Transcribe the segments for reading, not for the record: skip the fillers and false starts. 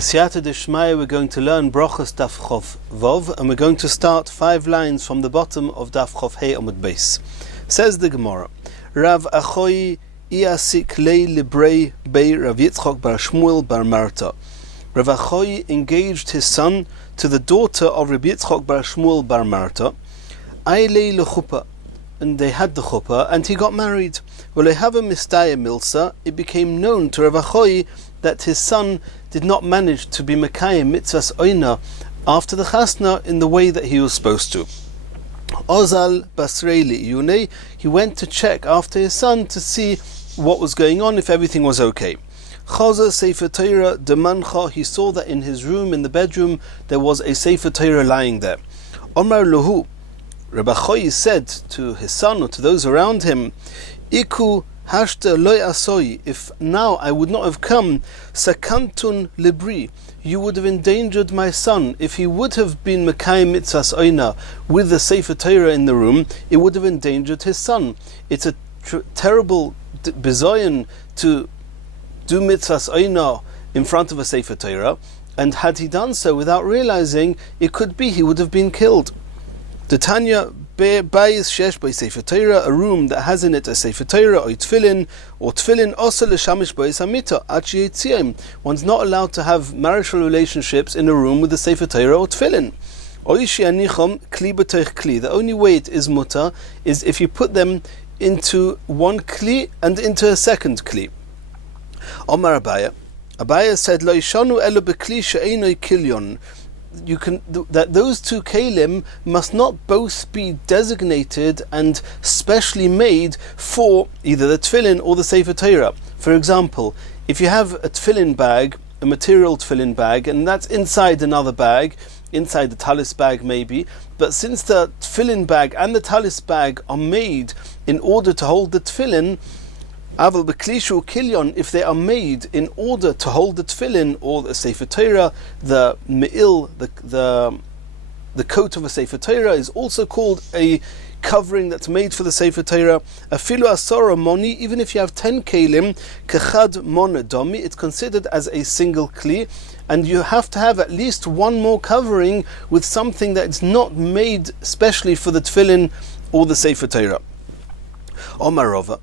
B'siyata d'shmaya, we're going to learn brachos daf chof vov, and we're going to start 5 lines from the bottom of daf chof hey amud beis. Says the Gemara, Rav Achoi iasik lei librei bei Rav Yitzchak bar Shmuel bar Marta. Rav Achoi engaged his son to the daughter of Rav Yitzchak bar Shmuel bar Marta. Ailei lechupa, and they had the chuppah, and he got married. Well, they have a mistaya milsa. It became known to Rav Achoi that his son did not manage to be mekayim mitzvahs oina after the chasna in the way that he was supposed to. Ozal basreili yunei, he went to check after his son to see what was going on, if everything was okay. Chaza sefer Torah demancha, he saw that in his room, in the bedroom, there was a sefer Torah lying there. Omar lahu, Rabbi Achoi said to his son or to those around him, Iku hashta loy asoi, if now I would not have come, sakantun libri, you would have endangered my son. If he would have been mekayim mitzvahs oina with the sefer Torah in the room, it would have endangered his son. It's a terrible bizoyan to do mitzvahs oina in front of a sefer Torah, and had he done so without realizing, it could be he would have been killed. The Tanya bayis shesh by sefer Torah, a room that has in it a sefer Torah or tefillin also l'shamish bayis hamita achi yitziim. One's not allowed to have marital relationships in a room with a sefer Torah or tefillin. Oishi anichom kli b'toich kli. The only way it is muta is if you put them into one kli and into a second kli. Omar Abaya said lo yishanu elu b'kli she'enoi kilyon. That those two kalim must not both be designated and specially made for either the tefillin or the sefer Torah. For example, if you have a tefillin bag, a material tefillin bag, and that's inside another bag, inside the talis bag maybe, but since the tefillin bag and the talis bag are made in order to hold the tefillin, Aval b'klishu kilyon, if they are made in order to hold the tefillin or the sefer Torah, the me'il, the coat of a sefer Torah is also called a covering that's made for the sefer Torah. Afilu asara moni, even if you have 10 kelim, kechad mon domi, it's considered as a single kli, and you have to have at least one more covering with something that's not made specially for the tefillin or the sefer Torah. Omarova.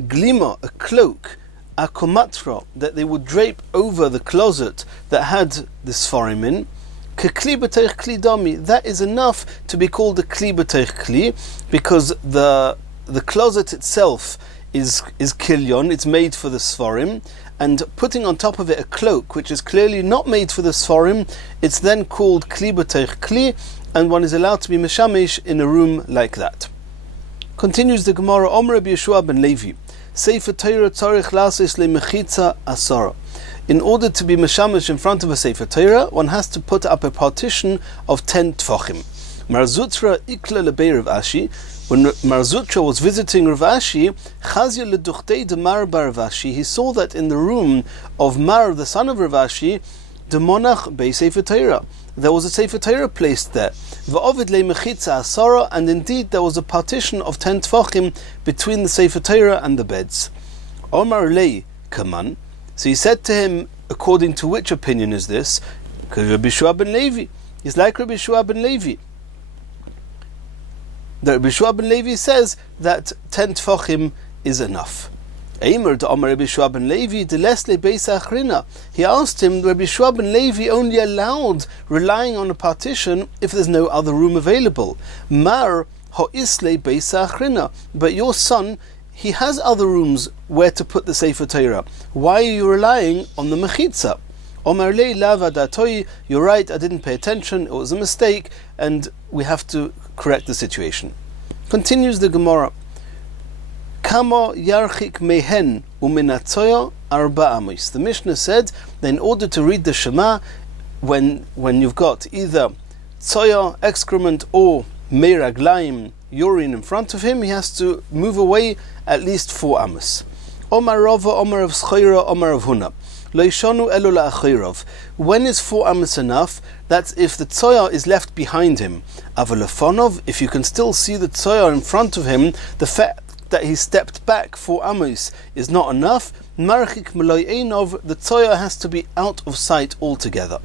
Glima, a cloak, a komatra, that they would drape over the closet that had the sfarim in, kekli b'teich kli dami, that is enough to be called a kli b'teich kli, because the closet itself is kilyon, it's made for the sfarim, and putting on top of it a cloak, which is clearly not made for the sfarim, it's then called kli b'teich kli, and one is allowed to be meshamish in a room like that. Continues the Gemara, Omer Rabbi Yeshua ben Levi, Sefer Torah tzarich lasis lemechitza asara. In order to be meshamish in front of a Sefer Torah, one has to put up a partition of 10 tfachim. Mar Zutra ikla lebei Rav Ashi. When Mar Zutra was visiting Rav Ashi, chazya leduchtei de Mar bar Rav Ashi, he saw that in the room of Mar, the son of Rav Ashi, the monach bei Sefer Torah, there was a Sefer Torah placed there. V'ovid le mechitza asara, and indeed there was a partition of 10 tfachim between the Sefer Torah and the beds. Omar lei kaman. So he said to him, according to which opinion is this? Because Rabbi Yeshua ben Levi. He's like Rabbi Yeshua ben Levi. The Rabbi Yeshua ben Levi says that 10 tfachim is enough. Eimer to Omar Rabbi Yeshua ben Levi de lesle beisa achrina. He asked him, Rabbi Yeshua ben Levi only allowed relying on a partition if there's no other room available. Mar ho'isle beisa achrina. But your son, he has other rooms where to put the sefer Torah. Why are you relying on the mechitza? Omar lei lava datoi. You're right, I didn't pay attention. It was a mistake, and we have to correct the situation. Continues the Gemara. Kama yarchik mehen uminatzoya arba amos. The Mishnah said that in order to read the Shema, when you've got either tzoya, excrement, or meiraglaim, urine in front of him, he has to move away at least 4 amos. Omar Rava, Omar of Schoira, Omar of Huna. Lo yishanu elu la'achirov. When is 4 amos enough? That's if the tzoya is left behind him. Avalafonov, if you can still see the tzoya in front of him, the fact that he stepped back 4 amos is not enough. marchik meloi einov, the tzoya has to be out of sight altogether.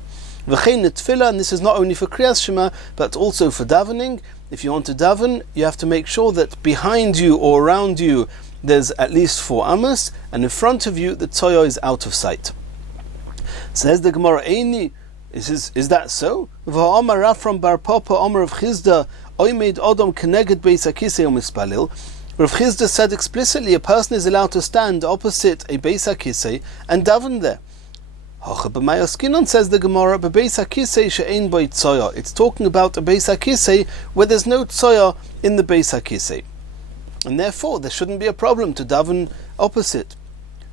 V'chein netfila, and this is not only for Kriyas Shema, but also for davening. If you want to daven, you have to make sure that behind you or around you there's at least 4 amos, and in front of you the tzoya is out of sight. Says the Gemara, Eini, is that so? V'ha'amar Rav from Bar Papa, Omer of Chizda, Oymed Odom Keneged Beis HaKisei U'Mispalil. Rav Chizda said explicitly a person is allowed to stand opposite a Beis HaKisei and daven there. Hocha b'may oskinon, says the Gemara, Beis HaKisei she'ein boi tzoya. It's talking about a Beis HaKisei where there's no tzoya in the Beis HaKisei, and therefore there shouldn't be a problem to daven opposite.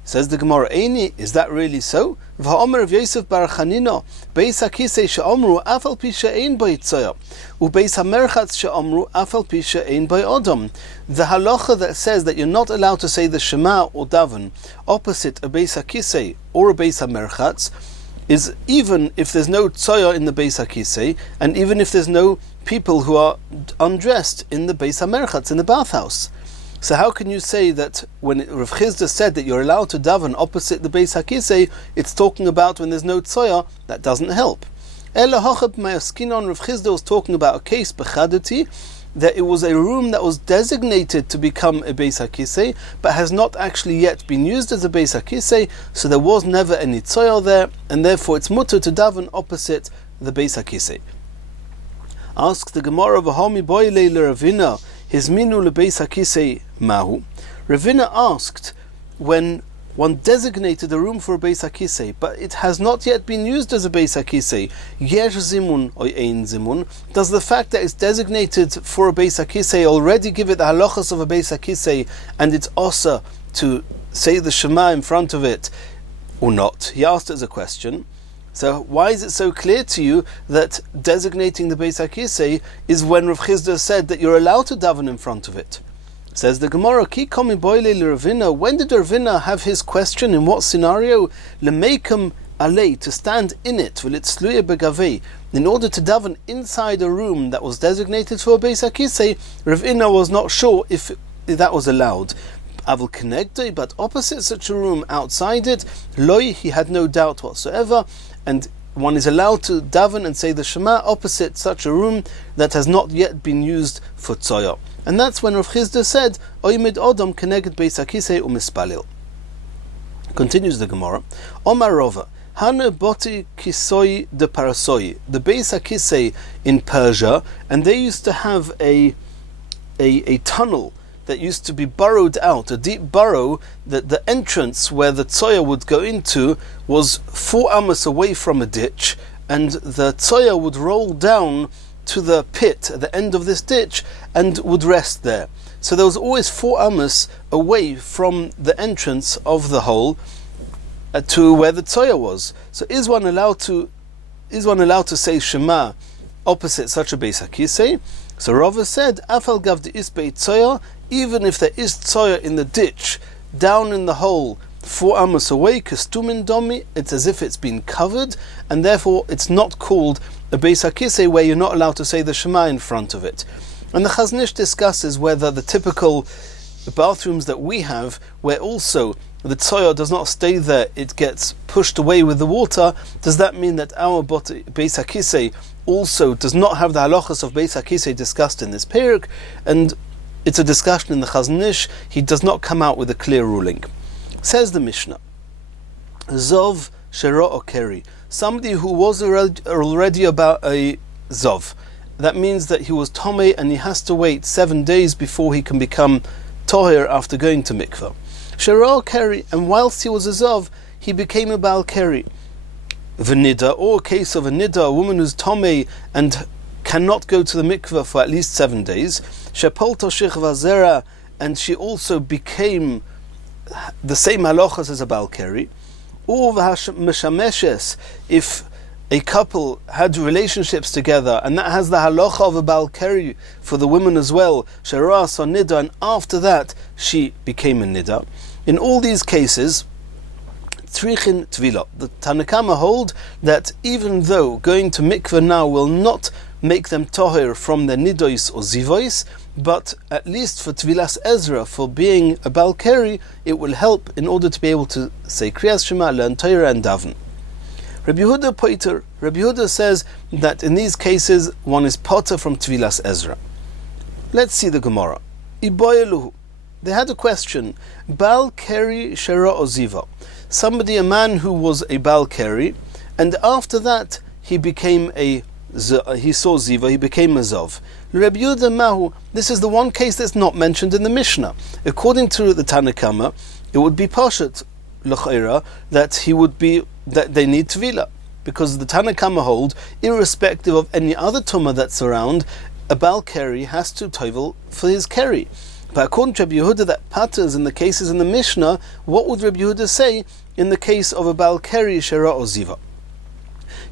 Says the Gemara, Eini, is that really so? V'ha'omer of Yosef bar Chanina, Beis HaKisei she'omru afal pi she'ein boi tzoya, u'beis ha'merchatz she'omru afal pi she'ein boi odom. The halacha that says that you're not allowed to say the Shema or daven opposite a Beis HaKisei or a Beis HaMerchatz is even if there's no tzoya in the Beis HaKisei, and even if there's no people who are undressed in the Beis HaMerchatz, in the bathhouse. So how can you say that when Rav Chizda said that you're allowed to daven opposite the Beis HaKisei, it's talking about when there's no tzoya? That doesn't help. Ela hochab ma'askinon, Rav Chizda was talking about a case, bechadati, that it was a room that was designated to become a Beis HaKisei, but has not actually yet been used as a Beis HaKisei, so there was never any tzoya there, and therefore it's mutter to daven opposite the Beis HaKisei. Asks the Gemara, V'homi boile l'Ravina, his minu lebeis hakisei mahu. Ravina asked, when one designated a room for a beis hakisei, but it has not yet been used as a beis hakisei, yesh zimun or ein zimun, does the fact that it's designated for a beis hakisei already give it the halachas of a beis hakisei, and it's also to say the Shema in front of it, or not? He asked it as a question. So why is it so clear to you that designating the Beis HaKisei is when Rav Chizda said that you're allowed to daven in front of it? Says the Gemara, Ki komi boile l'Ravina. When did Ravina have his question? In what scenario? L'meikam alei, to stand in it, v'litzluye begavei, in order to daven inside a room that was designated for a Beis HaKisei. Ravina was not sure if that was allowed. Avul Kenegdei, but opposite such a room, outside it, Loi, he had no doubt whatsoever, and one is allowed to daven and say the Shema opposite such a room that has not yet been used for tzoya. And that's when Rav Chizda said, Oymed Odom Keneged Beis HaKisei U'Mispalil. Continues the Gemara, Omar Rova, Hane Boti Kisoi de Parasoi, the Beis HaKisei in Persia, and they used to have a tunnel that used to be burrowed out, a deep burrow, that the entrance where the tzoya would go into was 4 amos away from a ditch, and the tzoya would roll down to the pit at the end of this ditch and would rest there. So there was always 4 amos away from the entrance of the hole to where the tzoya was. So is one allowed to say Shema opposite such a Beis HaKisei? So Rava said, Afal gav is beit tzoya, even if there is tzoya in the ditch, down in the hole, 4 amos away, kastumin domi, it's as if it's been covered, and therefore it's not called a Beis HaKisei where you're not allowed to say the Shema in front of it. And the Chazon Ish discusses whether the typical bathrooms that we have, where also the tzoya does not stay there, it gets pushed away with the water, does that mean that our Beis HaKisei also does not have the halachas of Beis HaKisei discussed in this perek? And it's a discussion in the Chazon Ish. He does not come out with a clear ruling. Says the Mishnah, Zov Shero Okeri, somebody who was already about a Zov. That means that he was Tomei and he has to wait 7 days before he can become Toher after going to mikveh. Shero Okeri, and whilst he was a Zov, he became a Baal Keri. V'nida, or a case of a nida, a woman who's Tomei and cannot go to the mikveh for at least 7 days. Shepol toshich vazera, and she also became the same halachas as a Baal Keri. Or v'hashameshes, if a couple had relationships together, and that has the halacha of a Baal Keri for the women as well. Sheroa sa nida, and after that she became a nida. In all these cases, Tzrichin Tvila, the Tanna Kama hold that even though going to mikveh now will not make them toher from their nidois or zivois, but at least for Tvilas Ezra, for being a Balkari, it will help in order to be able to say Kriyas Shema, learn Torah and daven. Rabbi Yehuda Poiter. Rabbi Yehuda says that in these cases one is potter from Tvilas Ezra. Let's see the Gemara. Iboyeluhu. They had a question. Balkari Shera Oziva. Somebody, a man who was a Balkari, and after that he became he saw Ziva, he became a Zov. Rabbi Yehuda Mahu, this is the one case that's not mentioned in the Mishnah. According to the Tanna Kama, it would be Pashat L'chaira that they need Tvila, because the Tanna Kama hold, irrespective of any other Tumah that's around, a Balkari has to tovel for his keri. But according to Rabbi Yehuda, that patters in the cases in the Mishnah, what would Rabbi Yehuda say in the case of a Balkari Shera or Ziva?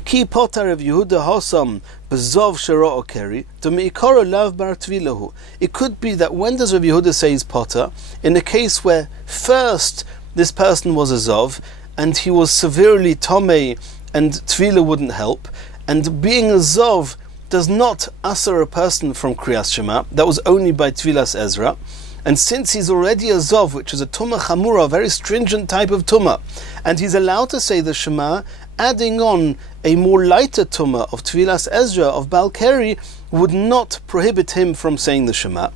Ki potar Rabbi Yehuda Hosam Bezov Shera or Keri, Domeikara Lav Bar Tvilahu. It could be that when does Rabbi Yehuda say he's potter? In a case where first this person was a Zov, and he was severely Tomei, and Tvila wouldn't help, and being a Zov does not assur a person from Kriyas Shema. That was only by Tvilas Ezra. And since he's already a Zov, which is a Tumah Chamura, a very stringent type of Tumah, and he's allowed to say the Shema, adding on a more lighter Tumah of Tvilas Ezra, of Balkari, would not prohibit him from saying the Shema.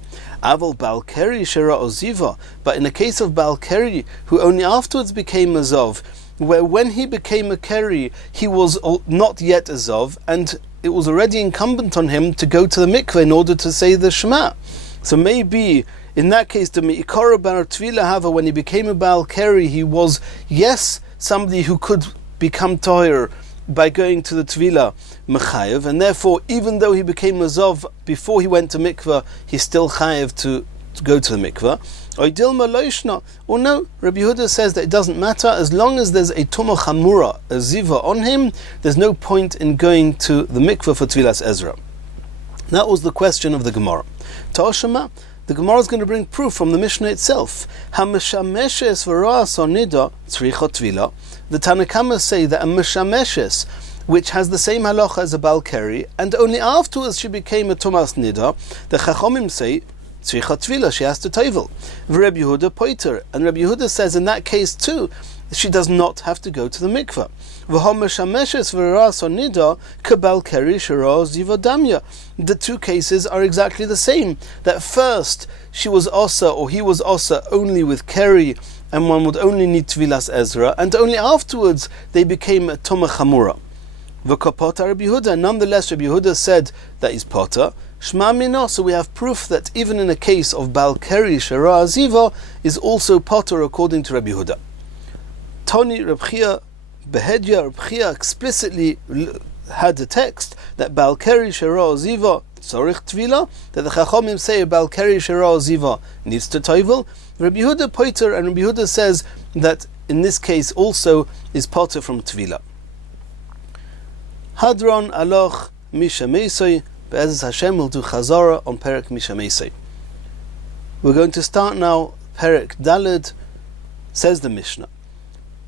Aval Balkari Shera Oziva. But in the case of Balkari, who only afterwards became a Zov, where when he became a Keri, he was not yet a Zov, and it was already incumbent on him to go to the mikveh in order to say the Shema. So maybe in that case, the Me'ikara Bar Tvila Hava, when he became a Baal Keri, he was, yes, somebody who could become Toher by going to the Tvila Mechayev, and therefore, even though he became a Zov before he went to mikveh, he's still Chayev to go to the mikveh. Or no, Rabbi Yehuda says that it doesn't matter, as long as there's a Tumah Chamura, a Ziva on him, there's no point in going to the mikveh for Tvilas Ezra. That was the question of the Gemara. Ta'ashama, the Gemara is going to bring proof from the Mishnah itself. HaMeshameshes v'ro'as onida tzricha tvila. The Tanna Kama say that a Meshameshes, which has the same halacha as a Balkari, and only afterwards she became a Tumas Nida, the Chachomim say tzricha tvila, she has to tovel. Rabbi Yehuda Poiter, and Rabbi Yehuda says in that case too, she does not have to go to the mikveh. The two cases are exactly the same. That first she was osa, or he was osa, only with keri, and one would only need Tvilas Ezra, and only afterwards they became a Tumah Chamura. Nonetheless, Rabbi Yehuda said that he's potter. Shma Mino, so we have proof that even in a case of Balkari Shera Ziva is also potter according to Rabbi Yehuda. Tony Reb Chia Behedya, Reb Chia explicitly had the text that Balkari Shera Ziva Tzorich Tvila, that the Chachomim say Balkari Shera Ziva needs to tovel. Rabbi Yehuda Poiter, and Rabbi Yehuda says that in this case also is potter from Tvila. Hadron Aloch Misha Meisoi, Be'ezus Hashem will do Chazara on Perek Misha Meisoi. We're going to start now Perek Daled. Says the Mishnah,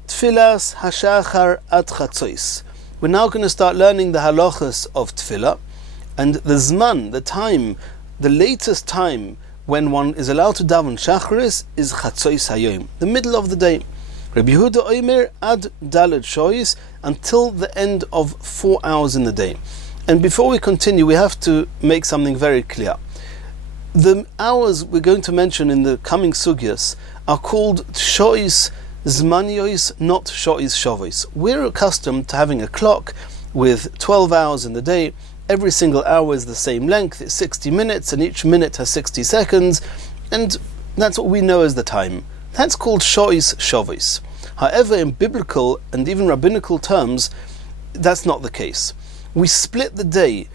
Tfilas Hashachar Ad Chatzois. We're now going to start learning the halachas of Tfilah, and the Zman, the time, the latest time when one is allowed to daven Shacharis is Chatzois Hayom, the middle of the day. Rabbi Yehuda Omer Ad Daled Shois, until the end of 4 hours in the day. And before we continue, we have to make something very clear. The hours we're going to mention in the coming sugyas are called Shois Zmaniyos, not Shois Shavos. We're accustomed to having a clock with 12 hours in the day. Every single hour is the same length, it's 60 minutes, and each minute has 60 seconds, and that's what we know as the time. That's called Shois Shavos. However, in biblical and even rabbinical terms, that's not the case. We split the day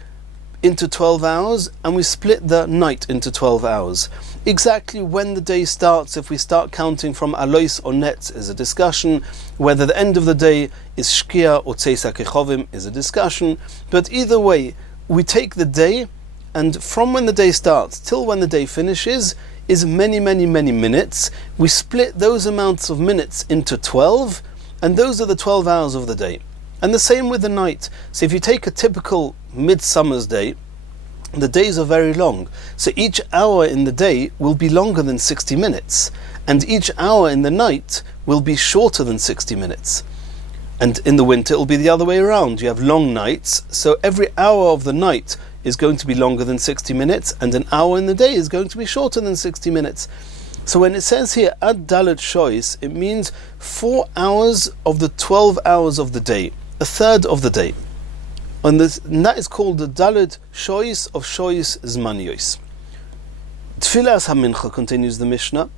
into 12 hours, and we split the night into 12 hours. Exactly when the day starts, if we start counting from Alois or Netz, is a discussion. Whether the end of the day is Shkia or Tzeis HaKechovim is a discussion. But either way, we take the day, and from when the day starts till when the day finishes is many, many, many minutes. We split those amounts of minutes into 12, and those are the 12 hours of the day. And the same with the night. So if you take a typical midsummer's day, the days are very long. So each hour in the day will be longer than 60 minutes. And each hour in the night will be shorter than 60 minutes. And in the winter it will be the other way around. You have long nights, so every hour of the night is going to be longer than 60 minutes, and an hour in the day is going to be shorter than 60 minutes. So when it says here, ad dalet shois, it means 4 hours of the 12 hours of the day, a third of the day. And that is called the dalet shois of shois zmaniyos. Tfilas ha-mincha, continues the Mishnah,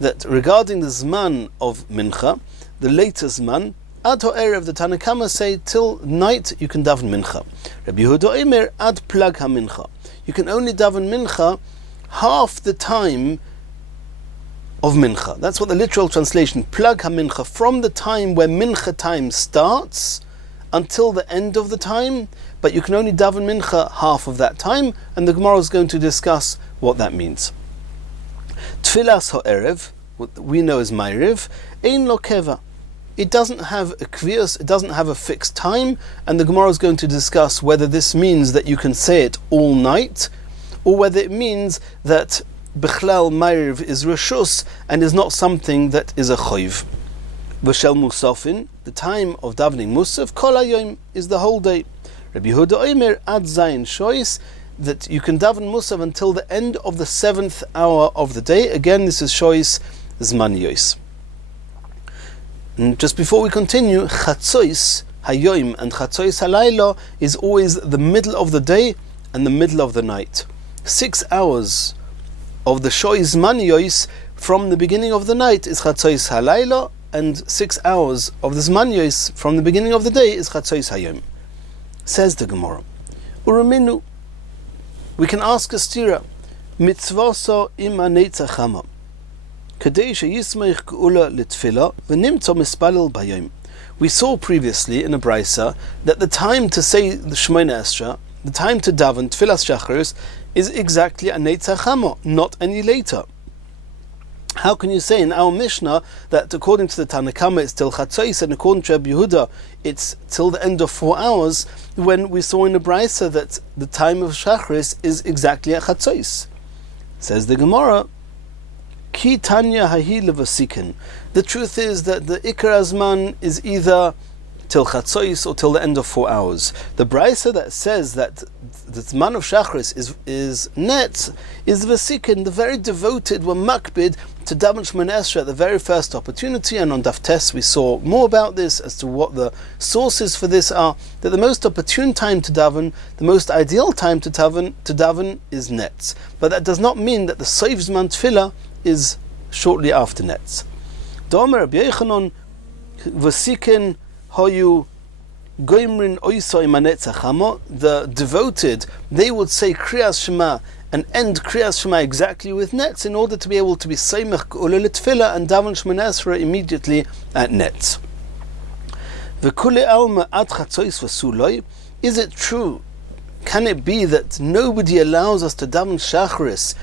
that regarding the zman of mincha, the later zman, ad ha'erev, the Tanakama say, till night you can daven mincha. Rabbi Yehuda Omer, ad plag ha-mincha. You can only daven mincha half the time of mincha. That's what the literal translation, plag ha-mincha, from the time where mincha time starts until the end of the time, but you can only daven mincha half of that time, and the Gemara is going to discuss what that means. Tfilas ha'erev, what we know as Ma'ariv, ein lo keva. It doesn't have a kvius, it doesn't have a fixed time, and the Gemara is going to discuss whether this means that you can say it all night, or whether it means that Bichlal Ma'ariv is reshus and is not something that is a choiv. V'shel musafin, the time of davening musaf, kol hayom, is the whole day. Rabbi Yehuda Omer, ad zayin shois, that you can daven musaf until the end of the 7th hour of the day. Again, this is shois zmaniyos. And just before we continue, chatzois hayom and chatzois halaylo is always the middle of the day and the middle of the night. 6 hours of the shois zmaniyos from the beginning of the night is chatzois halaylo, and 6 hours of the zmaniyos from the beginning of the day is chatzois hayom. Says the Gemara, Uraminu, we can ask a stira, mitzvaso ima neitzachama, kadei sheyismeich geula litfila v'nimtzo mispalil bayom. We saw previously in a brisa that the time to say the Shemona Esra, the time to daven tfilas shacharis, is exactly a neitzachama, not any later. How can you say in our Mishnah that according to the Tanakama it's till Chatzos and according to Rabbi Yehuda it's till the end of 4 hours, when we saw in the Brisa that the time of Shacharis is exactly at Chatzos? Says the Gemara, Ki Tanya Hahi Levasikin. The truth is that the Ikar Azman is either till Chatzos or till the end of 4 hours. The Brisa that says that the Zman of Shacharis is net is Vasikin, the very devoted were makbid to daven Shemona Esra at the very first opportunity, and on Daf Tes we saw more about this as to what the sources for this are, that the most opportune time to daven, the most ideal time to daven is nets. But that does not mean that the Soif Zman Tefillah is shortly after nets. Domer Rabbi Yochanan Vasikin Hoyu Goimrin Oisoi Manetzachamo, the devoted, they would say Kriyas Shema and end Kriyas Shema exactly with nets in order to be able to be Seimach Geula Litfila and daven Shemona Esra immediately at nets. V'kule alma ad Chatzois v'suloi. Is it true? Can it be that nobody allows us to daven Shacharis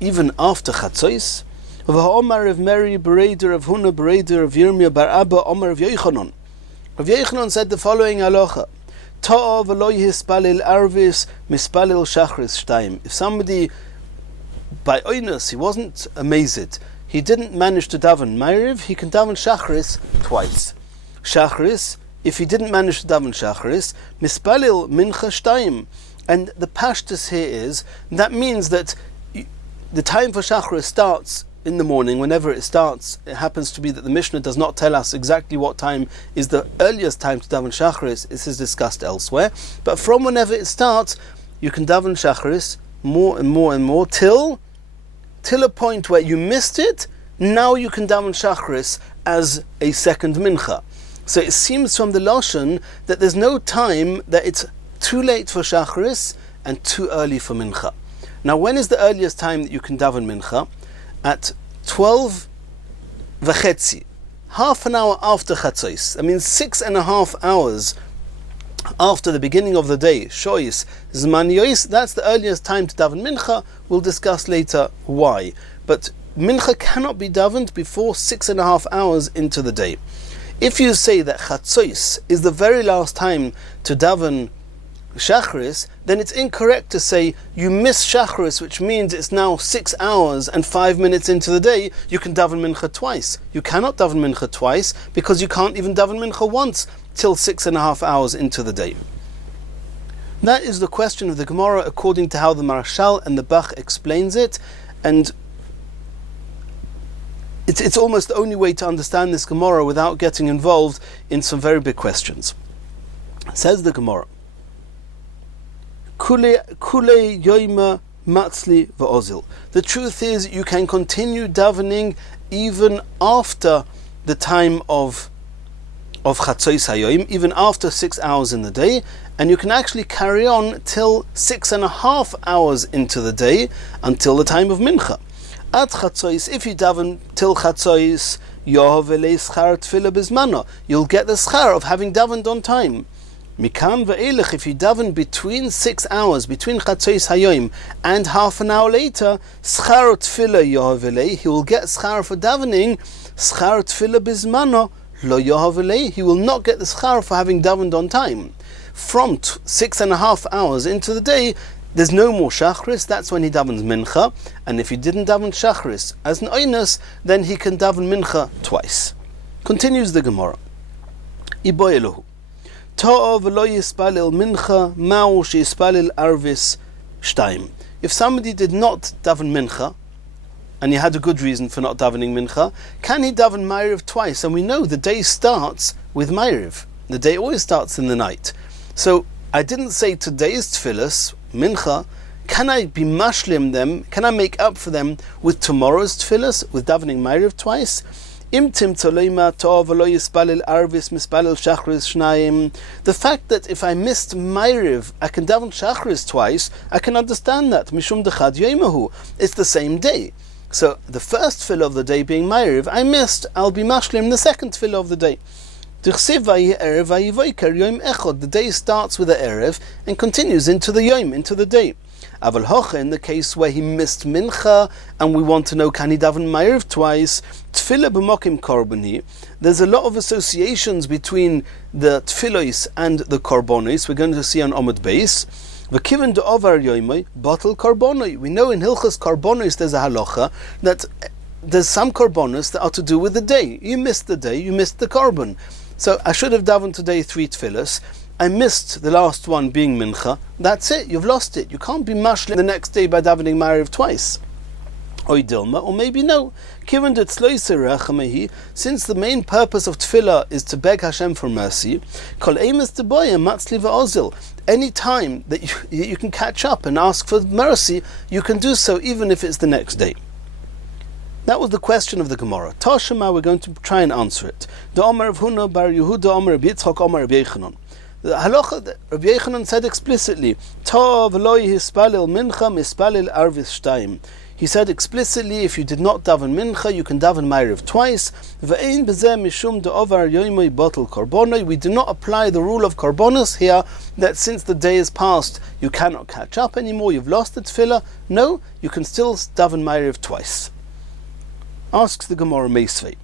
even after Chatzois? V'ha'omar of Mary Bereder of Huna Bereder of Yirmiyah Bar Abba Omar of Yochanan. Rav Yochanan said the following halacha: Ta'a v'lo yispalil arvis mispalil shachris shtayim. If somebody, by oinus, he wasn't amazed, he didn't manage to daven Ma'ariv, he can daven Shachris twice. Shachris, if he didn't manage to daven Shachris, mispalil mincha shtayim. And the pashtus here is, that means that the time for Shachris starts in the morning, whenever it starts. It happens to be that the Mishnah does not tell us exactly what time is the earliest time to daven Shacharis. This is discussed elsewhere. But from whenever it starts, you can daven Shacharis more and more and more till a point where you missed it. Now you can daven Shacharis as a second mincha. So it seems from the Lashon that there's no time that it's too late for Shacharis and too early for mincha. Now, when is the earliest time that you can daven mincha? At 12 v'chetzi, half an hour after Chatzos. That means 6.5 hours after the beginning of the day. Shois Zman Yois, that's the earliest time to daven mincha. We'll discuss later why. But mincha cannot be davened before 6.5 hours into the day. If you say that Chatzos is the very last time to daven Shacharis, then it's incorrect to say you miss Shacharis, which means it's now 6 hours and 5 minutes into the day, you can daven mincha twice. You cannot daven mincha twice because you can't even daven mincha once till 6.5 hours into the day. That is the question of the Gemara according to how the Marshal and the Bach explains it, and it's almost the only way to understand this Gemara without getting involved in some very big questions. Says the Gemara, Kule yoima matzli va'ozil. The truth is, you can continue davening even after the time of Chatzois Hayoim, even after 6 hours in the day, and you can actually carry on till 6.5 hours into the day, until the time of Mincha. At Chatzois, if you daven till Chatzois, Yohavele schar tefillah bizmano, you'll get the schar of having davened on time. Mikan ve'elech, if you daven between 6 hours, between Chatzois Hayoim and half an hour later, schar tefillah Yohavele, he will get schar for davening, schar tefillah bizmano, lo Yohavele, he will not get the schar for having davened on time. From 6.5 hours into the day, there's no more shachris, that's when he davens mincha, and if he didn't daven shachris as an oinus, then he can daven mincha twice. Continues the Gemara. Iboyeluhu. Ta'ov lo yispalil mincha, ma'u sheyispalil arvis shtaim. If somebody did not daven mincha, and he had a good reason for not davening mincha, can he daven ma'ariv twice? And we know the day starts with ma'ariv. The day always starts in the night. So I didn't say today's tefillas, mincha, can I be mashlim them, can I make up for them with tomorrow's tefillas, with davening ma'ariv twice? The fact that if I missed ma'ariv, I can daven shachris twice, I can understand that. Mishum dechad yomahu. It's the same day. So the first tefillah of the day being ma'ariv, I missed, I'll be mashlim the second tefillah of the day. The day starts with the erev and continues into the yom, into the day. Aval hocha, in the case where he missed mincha, and we want to know can he daven ma'ariv twice, tefillah b'mokim korbani. There's a lot of associations between the tefillos and the korbanos. We're going to see on Omid Beis. V'kiven de'ovar yomi batel korbonoi. We know in Hilchos Korbanos there's a halacha that there's some korbanos that are to do with the day. You missed the day, you missed the korban. So I should have davened today 3 tefillas. I missed the last one being mincha. That's it, you've lost it. You can't be mashlim the next day by davening ma'ariv twice. Or dilma, or maybe no. Since the main purpose of tefillah is to beg Hashem for mercy, any time that you can catch up and ask for mercy, you can do so even if it's the next day. That was the question of the Gemara. Tashema, we're going to try and answer it. The Omer of Huna bar Yehuda Omer of Yitzchak Omer of Yechanan. The halacha that Rabbi Yechanan said explicitly, Tov lo yispalil mincha mispalil arvis shtayim. He said explicitly, if you did not daven mincha, you can daven ma'ariv twice. Ve'ein bezeh mishum de'ovar yoimoi batel karbonoi. We do not apply the rule of karbonos here, that since the day is past, you cannot catch up anymore, you've lost the tefillah. No, you can still daven ma'ariv twice. Asks the Gemara Meisvei.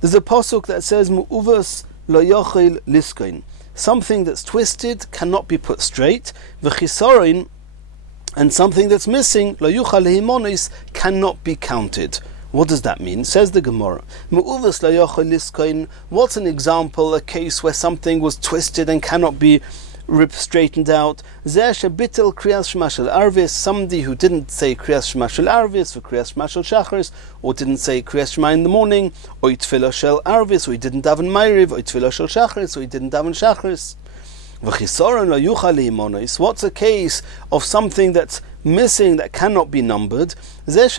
There's a pasuk that says, Mu'uvas lo yochel liskoin. Something that's twisted cannot be put straight. V'chisaroin, and something that's missing, lo yuchal lehimonis, cannot be counted. What does that mean? Says the Gemara. Mu'uvas lo yochel liskoin. What's an example, a case where something was twisted and cannot be straightened out? Somebody who didn't say Kriyas Shema Shel Arvis for Kriyas Shema Shel Shachris, or didn't say Kriyas Shema in the morning, or Tefillah Shel Arvis, or he didn't daven Ma'ariv, or Tefillah Shel Shachris, or he didn't daven Shachris. What's a case of something that's missing that cannot be numbered? If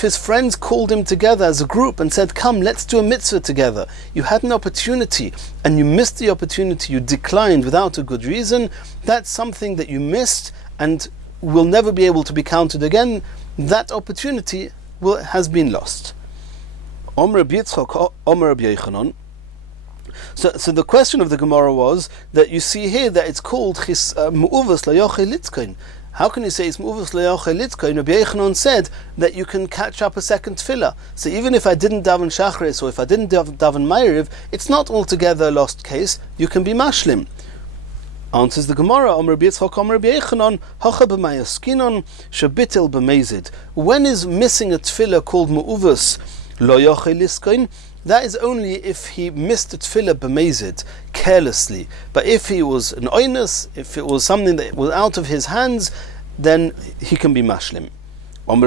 his friends called him together as a group and said, come, let's do a mitzvah together. You had an opportunity and you missed the opportunity, you declined without a good reason. That's something that you missed and will never be able to be counted again. That opportunity has been lost. Omer Reb Yitzchak, Omer Reb Yechanan. So the question of the Gemara was that you see here that it's called Mu'uvas la yochel litzkoin. How can you say it's Me'uvas Le'yochel Litzkoin? Rabbi Yochanan said that you can catch up a second tefillah. So even if I didn't daven Shachris or if I didn't daven Ma'ariv, it's not altogether a lost case. You can be mashlim. Answers the Gemara, Amar Rabbi Yitzchak, Amar Rabbi Yochanan, Hacha b'mayaskinon, shebitel b'mezid. When is missing a tefillah called Me'uvas Le'yochel Litzkoin? That is only if he missed a tefillah b'mezid, carelessly. But if he was an oinus, if it was something that was out of his hands, then he can be mashlim. In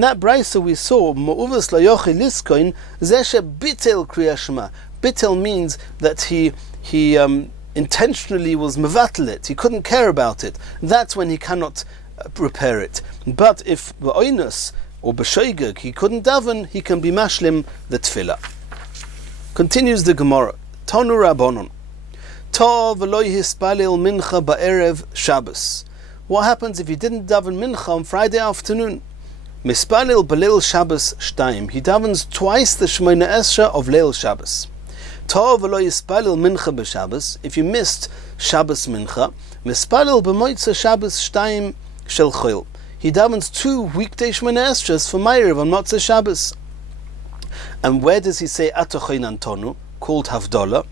that brisa we saw, Me'uvas Le'yochel Litzkoin, zeh bitel kriya shema. Bitel means that he intentionally was mevatel it. He couldn't care about it. That's when he cannot repair it. But if b'oinus or b'shoigeg he couldn't daven, he can be mashlim the tefillah. Continues the Gemara. Tonu Rabbanon. Ta v'lo hispalil mincha ba'erev Shabbos. What happens if he didn't daven mincha on Friday afternoon? Mispalil b'leil Shabbos shtayim. He davens twice the Shemona Esra of Leil Shabbos. Ta v'lo hispalil mincha b'Shabbos. If you missed Shabbos mincha, mispalil b'moitza Shabbos shtayim shel chol. He davens 2 weekday Shemona Esras for Ma'ariv on Motzei Shabbos. And where does he say Atochein Antonu, called Havdalah?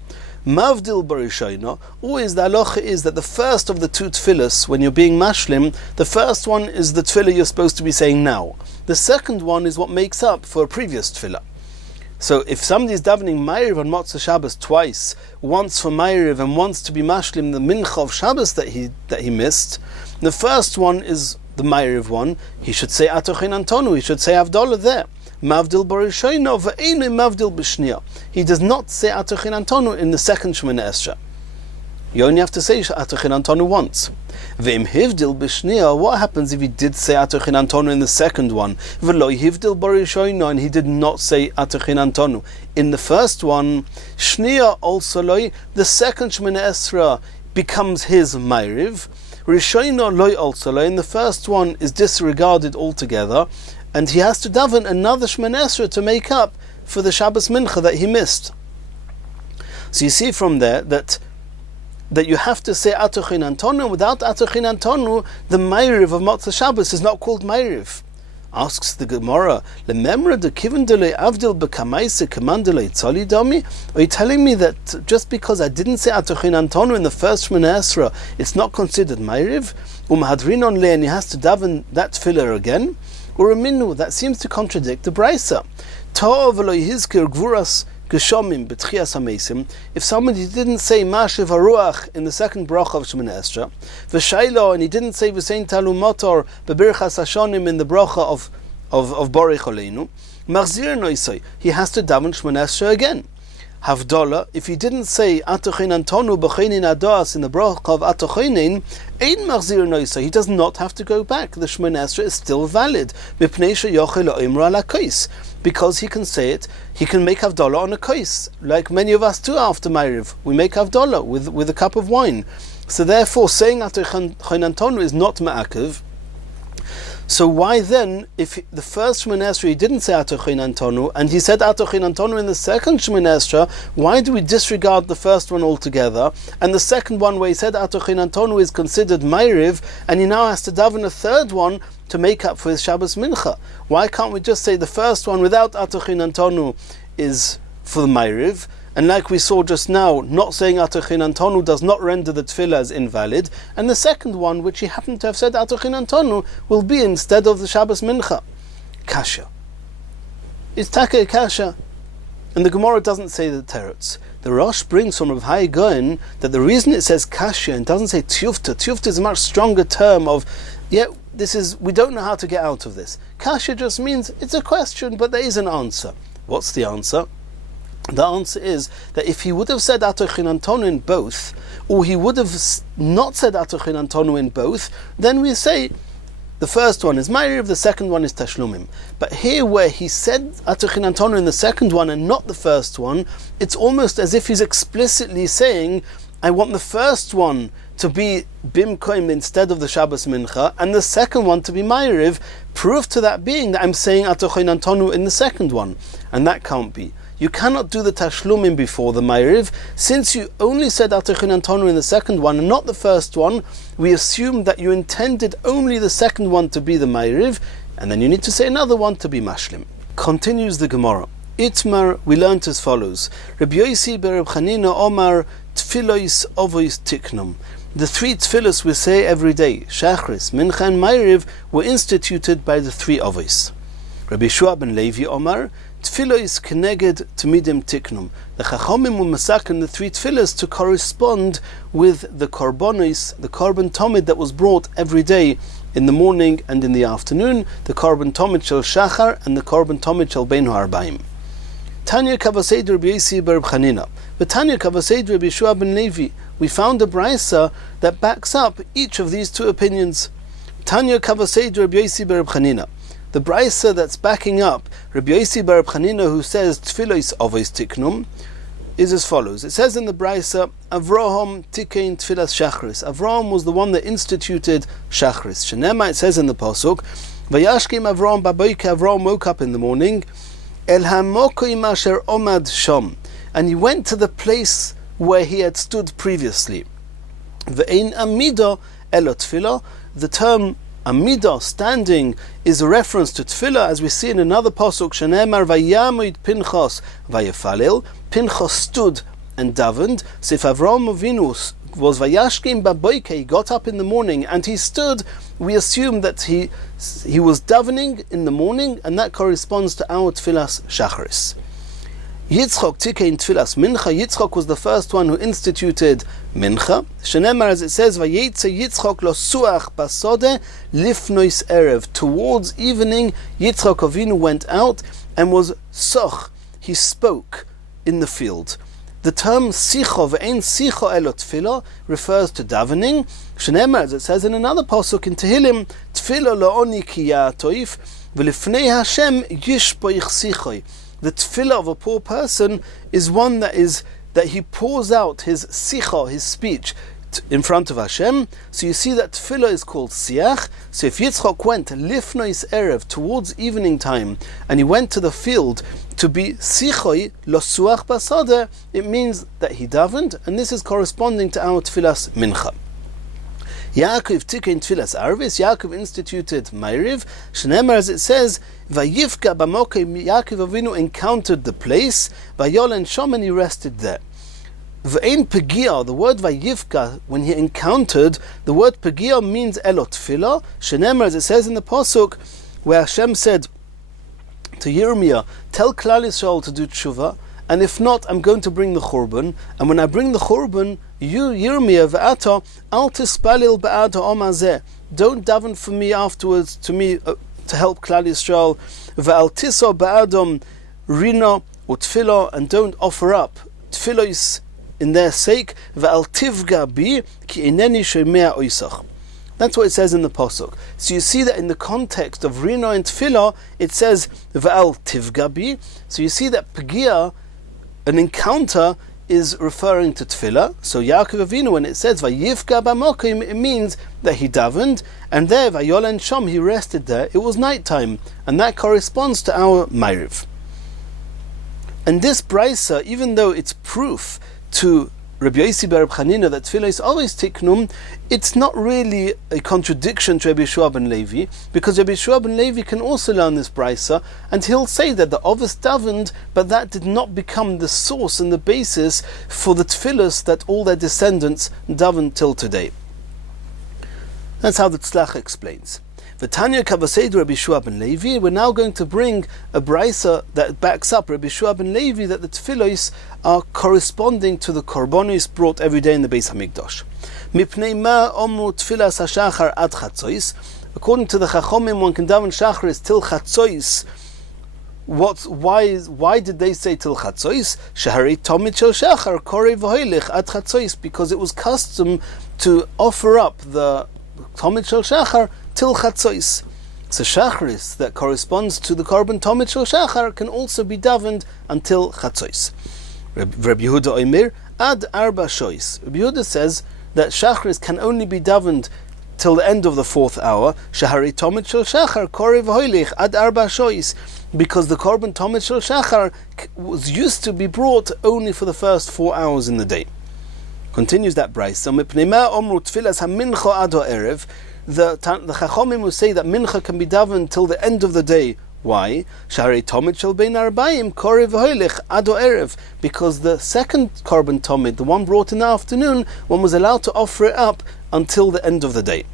Mavdil Barishayna. Always the halacha is that the first of the 2 tefillahs, when you're being mashlim, the first one is the tefillah you're supposed to be saying now. The second one is what makes up for a previous tefillah. So if somebody is davening Ma'ariv on Motzei Shabbos twice, once for Ma'ariv and once to be mashlim the mincha of Shabbos that he missed, the first one is the Ma'ariv one. He should say Atochein Antonu. He should say Havdalah there. Mavdil Barishayna ve'einu Mavdil b'shniya. He does not say Atochein Antonu in the second Shemona Esra. You only have to say Atochein Antonu once. Ve'im hivdil b'shniya. What happens if he did say Atochein Antonu in the second one? Ve'lo hivdil Barishayna, and he did not say Atochein Antonu in the first one. Shniya also loy. The second Shemona Esra becomes his Ma'ariv. Rishayna loy also loy. And the first one is disregarded altogether, and he has to daven another Shemona Esra to make up for the Shabbos mincha that he missed. So you see from there that you have to say Atochein Antonu. Without Atochein Antonu, the Ma'ariv of Motzei Shabbos is not called Ma'ariv. Asks the Gemara, Lememra de kiven delei avdil b'kamaise commandolei tzali dami? Are you telling me that just because I didn't say Atochein Antonu in the first Shemona Esra, it's not considered Ma'ariv? Umhadrinon le, and he has to daven that tefillah again? Or a minu, that seems to contradict the brisa. Ta'ov v'lo yizkir gvuras geshomim b'tchias hamesim. If somebody didn't say Mashiv Haruach in the second bracha of Shemona Esra, v'shaylo, and he didn't say v'sein talu motor b'birchas hashonim in the bracha of Borei Choleinu, machzir noisai, he has to daven Shemona Esra again. Havdalah, if he didn't say Atochein Antonu b'cheinin adas in the bracha of Atocheinin, ein machzir noisa, he does not have to go back. The Shemona Esra is still valid. Mipnei sheyochel ha'imra ala kais, because he can say it, he can make Havdalah on a kais, like many of us do after Ma'ariv. We make Havdalah with a cup of wine. So therefore, saying Atochein Antonu is not ma'akev. So why then, if the first Shemona Esra he didn't say Atochein Antonu, and he said Atochein Antonu in the second Shemona Esra, why do we disregard the first one altogether? And the second one where he said Atochein Antonu is considered Ma'ariv, and he now has to daven a third one to make up for his Shabbos mincha. Why can't we just say the first one without Atochein Antonu is for the Ma'ariv? And like we saw just now, not saying Atochein Antonu does not render the tefillah as invalid, and the second one, which he happened to have said Atochein Antonu, will be instead of the Shabbos mincha. Kasha. It's Take Kasha. And the Gemara doesn't say the teretz. The Rosh brings from Rav Hai Goen that the reason it says Kasha and doesn't say Tiyufta. Tiyufta is a much stronger term of, we don't know how to get out of this. Kasha just means it's a question, but there is an answer. What's the answer? The answer is that if he would have said Atochein Antonu in both, or he would have not said Atochein Antonu in both, then we say the first one is Ma'ariv, the second one is Tashlumim. But here where he said Atochein Antonu in the second one and not the first one, it's almost as if he's explicitly saying, I want the first one to be Bimkoim instead of the Shabbos Mincha, and the second one to be Ma'ariv, proof to that being that I'm saying Atochein Antonu in the second one. And that can't be. you cannot do the tashlumim before the Ma'ariv. Since you only said Atechin Antonu in the second one and not the first one, we assume that you intended only the second one to be the Ma'ariv, and then you need to say another one to be Mashlim. Continues the Gemara. Itmar, we learnt as follows. Rabbi Yosi ber Reb Chanina Omar Tfilos Ovois Tiknum. The three tefillos we say every day, Shachris, Mincha and Ma'ariv, were instituted by the three Ovois. Rabbi Shua ben Levi Omar, Tfilos Keneged Tmidim Tiknum. The Chachomim were masakin the three tefillos to correspond with the korbanos, the korban tomid that was brought every day in the morning and in the afternoon, the korban tomid shel Shachar and the korban tomid shel Bein Ha'arbaim. Tanya Kavaseid Rabbi Yosi ber Reb Chanina. But Tanya Kavaseid Rabbi Shua ben Levi. We found a brisa that backs up each of these two opinions. Tanya Kavaseid Rabbi Yosi ber Reb Chanina. The brisa that's backing up Rabbi Yosi ber Reb Chanina, who says Tfilos Ovois Tiknum, is as follows. It says in the brisa, Avraham Tikein Tfilas Shachris. Avraham was the one that instituted Shachris. Shenema, it says in the pasuk, Vayashkim Avraham baboyke. Avraham woke up in the morning, El Hamokoim Asher Omad Sham, and he went to the place where he had stood previously. Ve'ein Amida Elo Tfilah. The term Amida, standing, is a reference to Tfilah, as we see in another pasuk, Shenemar Vayamid Pinchas Vayefalel. Pinchas stood and davened. So if Avraham Avinu was Vayashkim baboyke, he got up in the morning and he stood, we assume that he was davening in the morning, and that corresponds to our Tfilas Shacharis. Yitzchak Tikein Tfilas Mincha. Yitzchak was the first one who instituted Mincha. Shenemar, as it says, Vayetze Yitzchak lo suach basode lifnois erev. Towards evening, Yitzchak Avinu went out and was soch. He spoke in the field. The term sicha ve'ein sicha elo tefillah refers to davening. Shenemar, as it says in another pasuk in Tehillim, tefillah lo'oni ki ya'atoif v'lifnei Hashem yishpoich sichoi. The tefillah of a poor person is one that he pours out his sicha, his speech, in front of Hashem. So you see that tefillah is called siach. So if Yitzchak went lifnois erev, towards evening time, and he went to the field to be sichoi lo suach basada, it means that he davened, and this is corresponding to our tefillas mincha. Yaakov tikein tfilas arvis. Yaakov instituted Ma'ariv. Shenemar, as it says, Vayifka b'mokem. Yaakov Avinu encountered the place. Vayolen shom, and he rested there. V'ein pegia. The word Vayifka, when he encountered, the word pegia means elot tefillah. Shenemar, as it says in the pasuk, where Hashem said to Yirmiyah, tell Klal Yisrael to do tshuva, and if not, I'm going to bring the Churban. And when I bring the Churban, you, Yirmiyah, ve'ata, al tispalil ba'ad ha'om hazeh. Don't daven for me afterwards, to help Klal Yisrael. Ve'al tiso ba'adom rina utfilo, and don't offer up tfilos in their sake. Ve'al tivga bi ki ineni shemea oisach. That's what it says in the pasuk. So you see that in the context of rina and tefillah, it says ve'al tivga bi. So you see that pegia, an encounter, is referring to tefillah. So Yaakov Avinu, when it says Vayifka b'mokim, it means that he davened, and there Vayolen shom, he rested there. It was night time, and that corresponds to our Ma'ariv. And this brisa, even though it's proof to Rabbi Yosi ber Reb Chanina that tefillah is always tiknum, it's not really a contradiction to Rabbi Shua ben Levi, because Rabbi Shua ben Levi can also learn this brisa, and he'll say that the Ovis davened, but that did not become the source and the basis for the tefillahs that all their descendants daven till today. That's how the Tzlach explains. V'tanya kavaseid Rabbi Shua ben Levi. We're now going to bring a brisa that backs up Rabbi Shua ben Levi that the tefillos are corresponding to the korbanos brought every day in the Beis Hamikdash. Mipnei ma omru tfilas hashachar ad chatzois. According to the Chachomim, one can daven shacharis till chatzois. Why did they say till chatzois? Shehari tomid shel shachar korei v'hoilech ad chatzois, because it was custom to offer up the tomid shel shachar till chatzois. So shacharis that corresponds to the korban tomid shel shachar can also be davened until chatzois. Rabbi Yehuda Omer ad arba shois. Rabbi Yehuda says that shacharis can only be davened till the end of the 4th hour, Shahari Tomid Shel Shachar Kori V'hoilich Ad Arba Shois, because the Korban Tomid Shel Shachar was used to be brought only for the first 4 hours in the day. Continues that Bryce. So Mipnei Ma Omru Tfilas HaMincha Ad Ha'erev, the Chachomim will say that Mincha can be davened till the end of the day. Why? Shahari Tomid Shel Bein Arbaim Kori V'hoilich Ad Ha'erev, because the second Korban Tomid, the one brought in the afternoon, one was allowed to offer it up until the end of the day.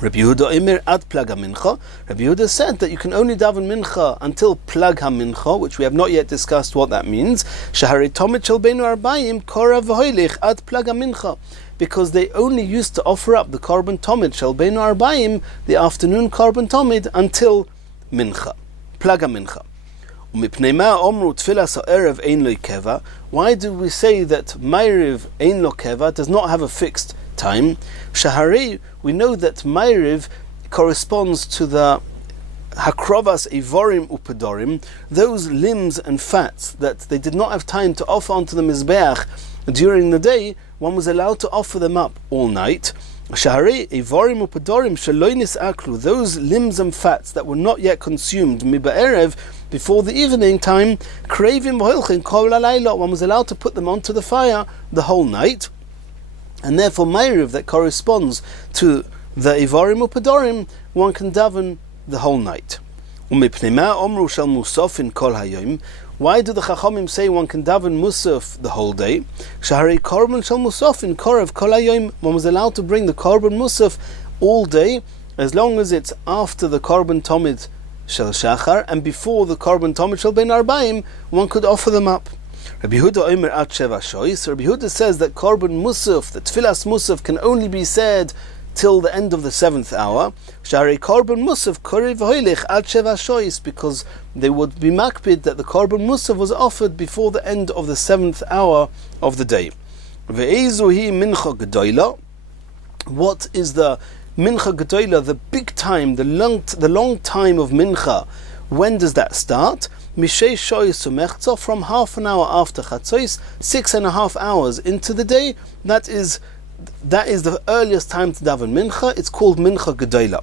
Rabbi Yehuda Omer ad Plag HaMincha. Rabbi Yehuda said that you can only daven Mincha until Plag HaMincha, which we have not yet discussed what that means. Shahari Tomid Shel Bein Arbaim Kori V'hoilich Ad Plag HaMincha, because they only used to offer up the Korban Tomid Shel Bein Arbaim, the afternoon Korban Tomid, until Mincha, Plag HaMincha. Umipnei ma omru tfilas ha'erev ein lo keva. Why do we say that Ma'ariv ein lo keva does not have a fixed time? Shahari, we know that Ma'ariv corresponds to the Hakrovas Evorim Upedorim, those limbs and fats that they did not have time to offer onto the Mizbeach during the day. One was allowed to offer them up all night. Shahari Evorim Upedorim Shaloinis Aklu, those limbs and fats that were not yet consumed Miba'erev, before the evening time, Kravim V'holchin Kol Alayla, one was allowed to put them onto the fire the whole night. And therefore Ma'ariv, that corresponds to the Evorim Upedorim, one can daven the whole night. Umipnei ma omru shel musaf kol hayom. Why do the Chachamim say one can daven musaf the whole day? Shahari korban shel musaf korav kol hayom. One was allowed to bring the korban musaf all day, as long as it's after the korban tomid shel shachar and before the korban tomid shel bein arbaim, one could offer them up. Rabbi Yehuda Omer at Sheva Shois. Rabbi Yehuda says that Korban Musaf, that Tfilas Musaf, can only be said till the end of the 7th hour. Shari Korban Musaf Kori V'hoilich at Sheva Shois, because they would be makpid that the Korban Musaf was offered before the end of the 7th hour of the day. Ve'ezu hi Mincha Gedoyla. What is the Mincha Gedoyla, the big time, the long time of Mincha? When does that start? Mishei Shois Umechza, from half an hour after Chatzos, 6.5 hours into the day. That is the earliest time to daven Mincha. It's called Mincha Gedoyla.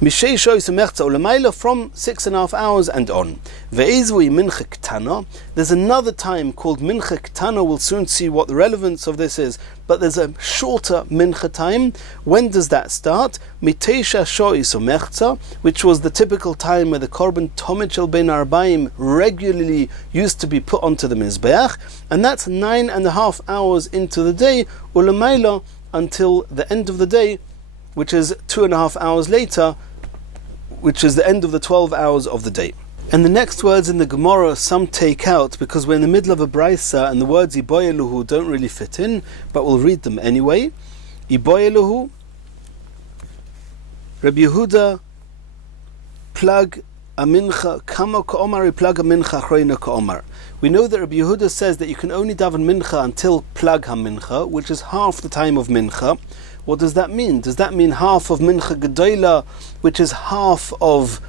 Mishei Shois Umechza Ulamaila, from 6.5 hours and on. Ve'ezui Mincha Ketana. There's another time called Mincha Ketana. We'll soon see what the relevance of this is. But there's a shorter Mincha time. When does that start? Mitesha Shois Umechza, which was the typical time where the Korban Tomid Shel Bein Arbaim regularly used to be put onto the Mizbeach. And that's 9.5 hours into the day, Ulamaila, until the end of the day, which is 2.5 hours later, which is the end of the 12 hours of the day. And the next words in the Gemara some take out because we're in the middle of a brisa and the words Iboyeluhu don't really fit in, but we'll read them anyway. Iboyeluhu, Rabbi Yehuda, Plag Amincha, Kama Ka'omar, Plag Amincha, Achreina Ka'omar. We know that Rabbi Yehuda says that you can only daven Mincha until Plag HaMincha, which is half the time of Mincha. What does that mean? Does that mean half of Mincha Gedoyla, which is half of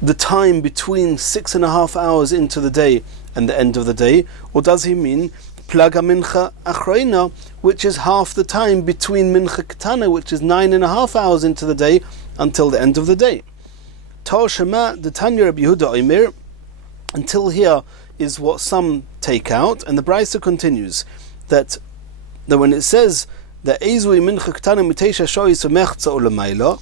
the time between 6.5 hours into the day and the end of the day? Or does he mean Plag HaMincha Achreina, which is half the time between Mincha Ketana, which is 9.5 hours into the day until the end of the day? Tar Shema, the Tanya Rabbi Yehuda Omer, until here is what some take out, and the Brisa continues that when it says that Ezui Mincha Ketana Mitesha Shois Umechza Ulamaila,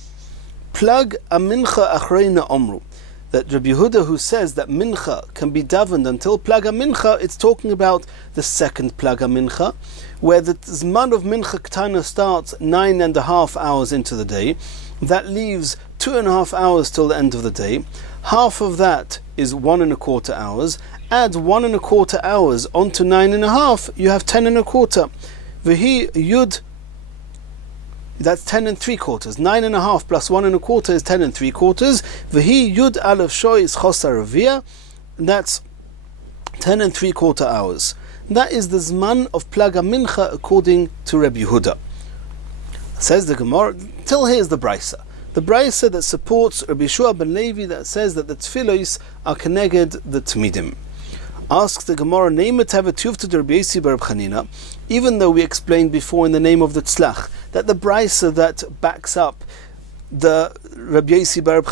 Plag Amincha Achreina Omru, that Rabbi Yehuda, who says that Mincha can be davened until Plag HaMincha, it's talking about the second Plag HaMincha, where the Zman of Mincha Ketana starts 9.5 hours into the day. That leaves 2.5 hours till the end of the day. Half of that is 1.25 hours. Add 1.25 hours onto 9.5, you have 10.25. V'hi Yud, that's 10.75. 9.5 plus 1.25 is 10.75. V'hi Yud Aleph Shois Chosar Ravia, that's 10.75 hours. That is the Zman of Plag HaMincha according to Rabbi Yehuda. Says the Gemara, till here's the Brisa. The Brisa that supports Rabbi Yeshua ben Levi that says that the Tfilos are keneged the Tmidim. Asks the Gemara, even though we explained before in the name of the Tzlach that the brisa that backs up the Rabbi Yossi bar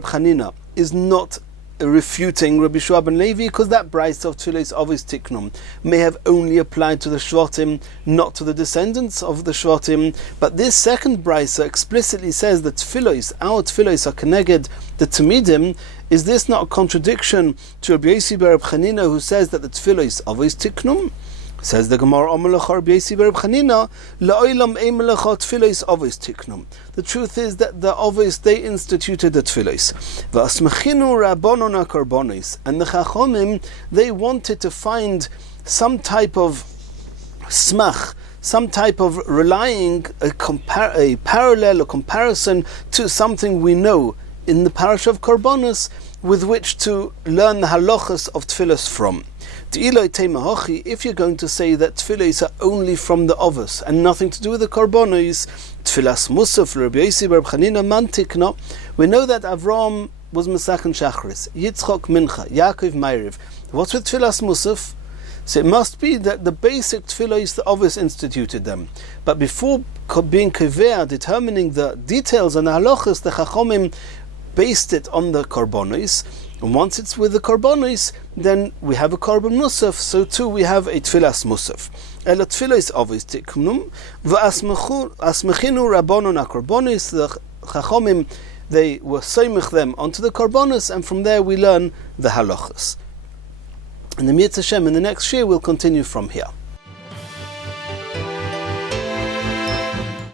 Chanina is not refuting Rabbi Shua ben Levi, because that brisa of Tfilos Avos Tiknum may have only applied to the Shvatim, not to the descendants of the Shvatim. But this second brisa explicitly says that Tfilos, our Tfilos, are connected the Tamidim. Is this not a contradiction to Rabbi Yossi bar Chanina, who says that the Tfilos Avos Tiknum? Says the Gemara, Rabbi Yossi bar Chanina, la'olam ein melacha Tfilos Avos Tiknum. The truth is that the Avos, they instituted the Tfilos. V'asmechinu rabbanon ha'karbonos. And the Chachomim, they wanted to find some type of smach, some type of relying, a parallel, a comparison to something we know in the parish of Karbonos, with which to learn the halachas of Tfilos from. If you're going to say that Tfilos are only from the Avos and nothing to do with the Karbonos, Tfilas Musaf, Rabbi Yossi bar Chanina Mantikna, we know that Avram was Mesach and Shachris, Yitzchak Mincha, Yaakov Ma'ariv. What's with Tfilas Musaf? So it must be that the basic Tfilos, the Avos instituted them. But before being Kivea, determining the details and the halachas, the Chachomim based it on the Karbonos. And once it's with the Karbonos, then we have a Karban Musaf, so too we have a Tfilas Musaf. Ela Tfilos Avos Tiknum, v'asmechinu rabbanon ha'karbonos. The Chachomim, they were soimich them onto the Karbonos, and from there we learn the halachas. And the Mitzvah Hashem in the next year we'll continue from here.